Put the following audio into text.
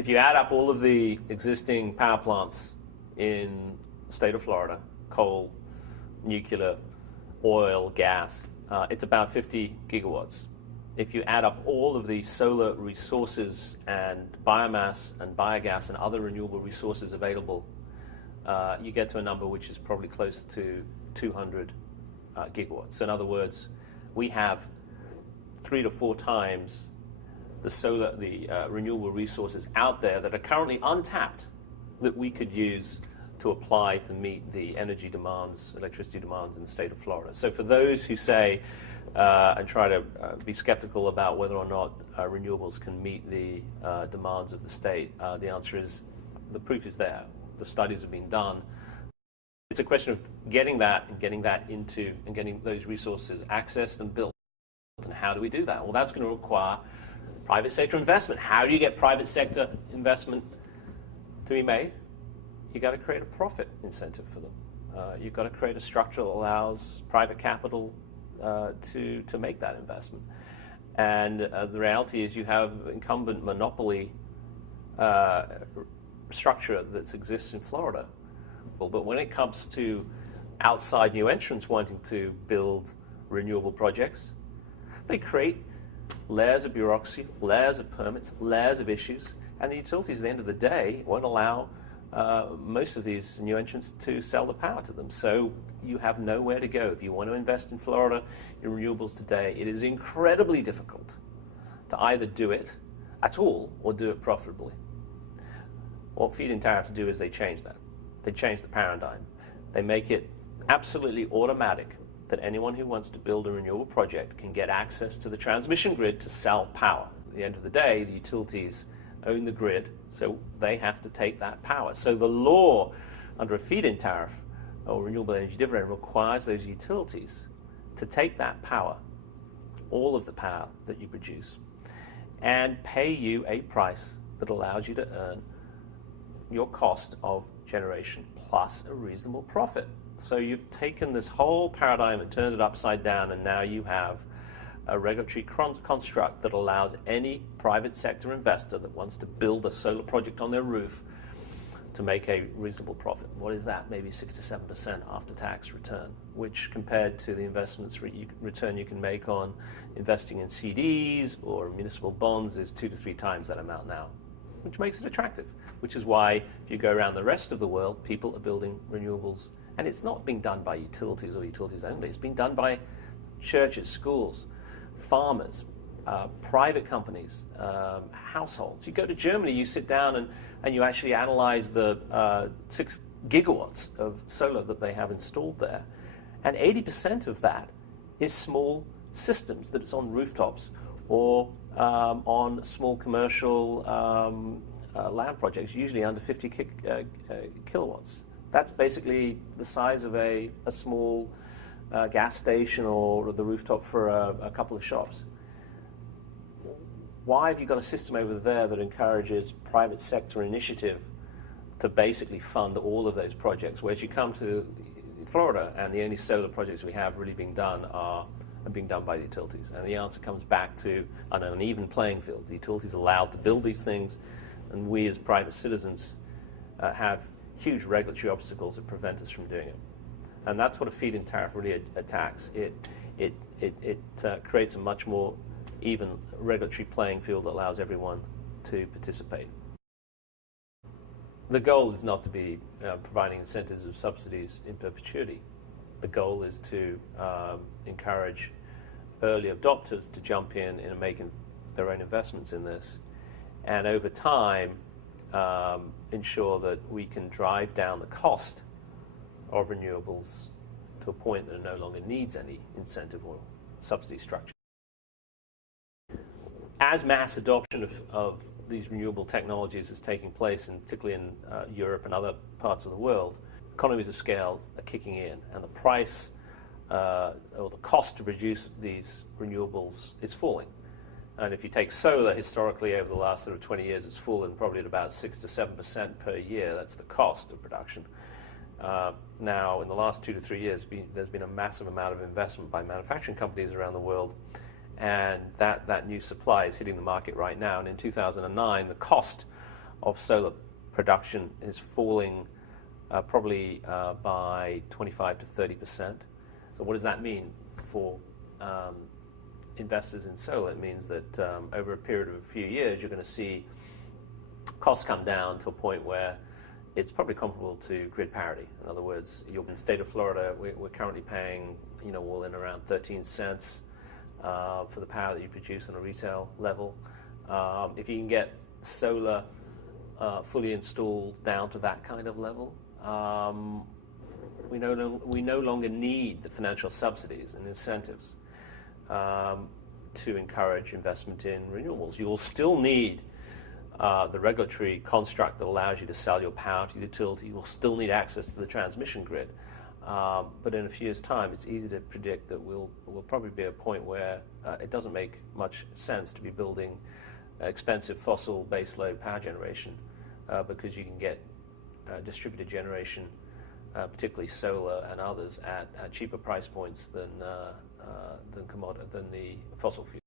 If you add up all of the existing power plants in the state of Florida, coal, nuclear, oil, gas, it's about 50 gigawatts. If you add up all of the solar resources and biomass and biogas and other renewable resources available, you get to a number which is probably close to 200 gigawatts. In other words, we have 3 to 4 times the renewable resources out there that are currently untapped that we could use to apply to meet the energy demands, electricity demands in the state of Florida. So for those who say and try to be skeptical about whether or not renewables can meet the demands of the state, the answer is the proof is there. The studies have been done. It's a question of getting that into and getting those resources accessed and built. And how do we do that? Well, that's going to require private sector investment. How do you get private sector investment to be made? You've got to create a profit incentive for them. You've got to create a structure that allows private capital to make that investment. And the reality is you have incumbent monopoly structure that exists in Florida. Well, but when it comes to outside new entrants wanting to build renewable projects, they create layers of bureaucracy, layers of permits, layers of issues, and the utilities at the end of the day won't allow most of these new entrants to sell the power to them. So you have nowhere to go. If you want to invest in Florida in renewables today, it is incredibly difficult to either do it at all or do it profitably. What feed-in tariffs do is they change that. They change the paradigm. They make it absolutely automatic that anyone who wants to build a renewable project can get access to the transmission grid to sell power. At the end of the day, the utilities own the grid, so they have to take that power. So the law under a feed-in tariff or renewable energy dividend requires those utilities to take that power, all of the power that you produce, and pay you a price that allows you to earn your cost of generation plus a reasonable profit. So you've taken this whole paradigm and turned it upside down, and now you have a regulatory construct that allows any private sector investor that wants to build a solar project on their roof to make a reasonable profit. What is that? Maybe 6 to 7% after-tax return, which compared to the investments return you can make on investing in CDs or municipal bonds is 2 to 3 times that amount now, which makes it attractive, which is why if you go around the rest of the world, people are building renewables. And it's not being done by utilities or utilities only. It's being done by churches, schools, farmers, private companies, households. You go to Germany, you sit down and you actually analyze the 6 gigawatts of solar that they have installed there. And 80% of that is small systems that is on rooftops or on small commercial land projects, usually under 50 kilowatts. That's basically the size of a small gas station or the rooftop for a couple of shops. Why have you got a system over there that encourages private sector initiative to basically fund all of those projects, whereas you come to Florida and the only solar projects we have really being done are being done by the utilities? And the answer comes back to an uneven playing field. The utilities are allowed to build these things, and we as private citizens have huge regulatory obstacles that prevent us from doing it. And that's what a feed-in tariff really attacks. It creates a much more even regulatory playing field that allows everyone to participate. The goal is not to be providing incentives of subsidies in perpetuity. The goal is to encourage early adopters to jump in and making their own investments in this. And over time, ensure that we can drive down the cost of renewables to a point that it no longer needs any incentive or subsidy structure. As mass adoption of these renewable technologies is taking place, and particularly in Europe and other parts of the world, economies of scale are kicking in, and the price or the cost to produce these renewables is falling. And if you take solar, historically over the last sort of 20 years, it's fallen probably at about 6 to 7% per year. That's the cost of production. Now, in the last 2 to 3 years, there's been a massive amount of investment by manufacturing companies around the world, and that new supply is hitting the market right now. And in 2009, the cost of solar production is falling probably by 25 to 30%. So what does that mean for investors in solar? It means that over a period of a few years, you're going to see costs come down to a point where it's probably comparable to grid parity. In other words, in the state of Florida, we're currently paying, all in around 13 cents for the power that you produce on a retail level. If you can get solar fully installed down to that kind of level, we no longer need the financial subsidies and incentives to encourage investment in renewables. You will still need the regulatory construct that allows you to sell your power to the utility. You will still need access to the transmission grid. But in a few years' time, it's easy to predict that we'll probably be at a point where it doesn't make much sense to be building expensive fossil baseload power generation because you can get distributed generation, particularly solar and others, at cheaper price points than the fossil fuels.